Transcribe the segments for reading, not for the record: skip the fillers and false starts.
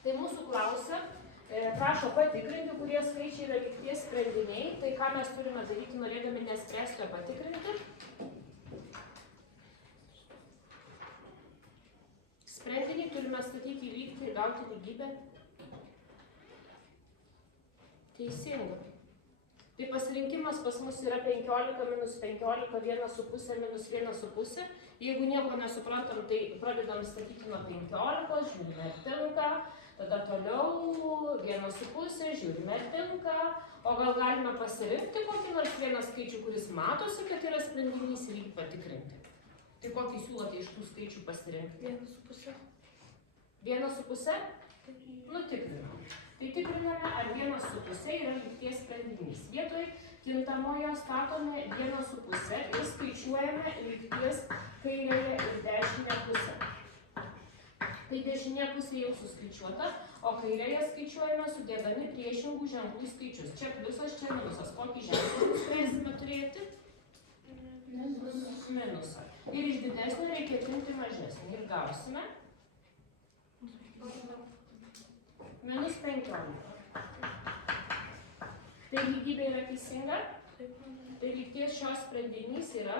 Tai mūsų klausia, prašo patikrinti, kurie skaičiai yra lygties sprendiniai. Tai ką mes turime daryti, norėdami nespręsti, o patikrinti. Sprendinį turime statyti į lygtį ir gauti lygybę. Teisinga. Tai pasirinkimas pas mus yra 15 minus 15, 1,5 minus 1,5. Jeigu nieko nesuprantam, tai pradedam statyti nuo 15, žiūrime ar tinka, tada toliau 1,5, žiūrime ar tinka, o gal galime pasirinkti kokį nors vieną skaičių, kuris matosi, kad yra sprendinys ir jį patikrinti. Tai kokį siūlote iš tų skaičių pasirinkti? 1,5. 1,5? Nu, tikrinam. Tai tikriname, ar 1,5 yra lygties sprendinys. Vietoj kintamojo statome 1,5 ir skaičiuojame lygties kairėje ir dešinę pusę. Tai dešinė pusė jau suskaičiuota, o kairėje skaičiuojame sudėdami priešingų ženklų skaičius. Čia pliusas, čia minusas. Kokį ženklą turėsime turėti? Minusą. Ir iš didesnio reikia atimti mažesnį. Ir gausime minus 15. Tai lygybė yra teisinga? Tai lygties šios sprendinys yra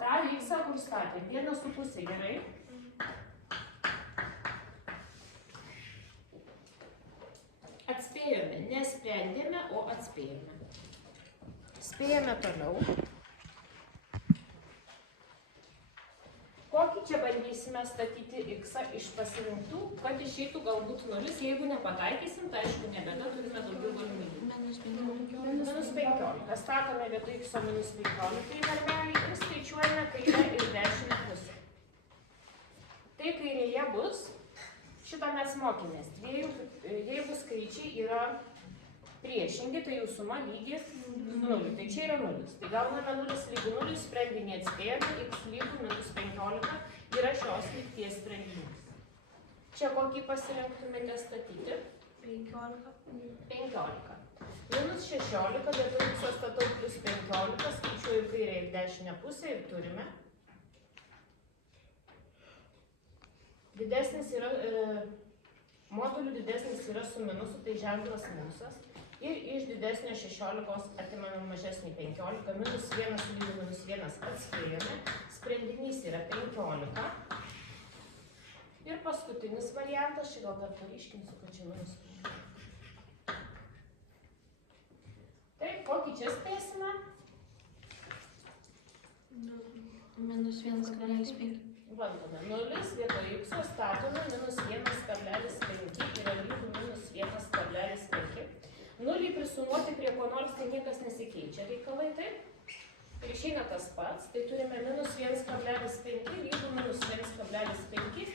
tą X, kur statė. 1,5, gerai? Atspėjome, nesprendėme, o atspėjome. Spėjame toliau. Kokį čia bandysime statyti X iš pasirinktų, kad išeitų galbūt 0, jeigu nepataikysim, tai aišku nebėda, turime daugiau galimybių. Minus 15. Statome vietoj X minus 15 darbelį ir skaičiuojame kairę ir dešinę pusę. Tai kairėje bus, šitą mes mokėmės, jeigu skaičiai yra priešingi, tai jų suma lygi 0. Tai čia yra 0. Tai gauname 0 lygi 0, sprendinį atspėjame, X lygu minus 15 yra šios lygties sprendinys. Čia kokį pasirinktumėte statyti? 15. Minus 16, vietoj X statau plus 15, skaičiuoju kairę ir dešinę pusę ir turime. Didesnis yra, modulių didesnis yra su minusu, tai ženklas minusas. Ir iš didesnio 16 atimame mažesnį 15, minus 1 lygu minus 1 atspėjome, sprendinys yra 15. Ir paskutinis variantas, šį gal dar paryškinsiu, kad čia minus 15. Taip, kokį čia spėsime? Minus 1,5. Bandome, 0 vietoj X statome minus 1,5 yra lygu minus 1,5. 0 prisumuoti prie ko nors, tai niekas nesikeičia reikalai, taip? Ir išeina tas pats, tai turime minus 1,5 lygu minus 1,5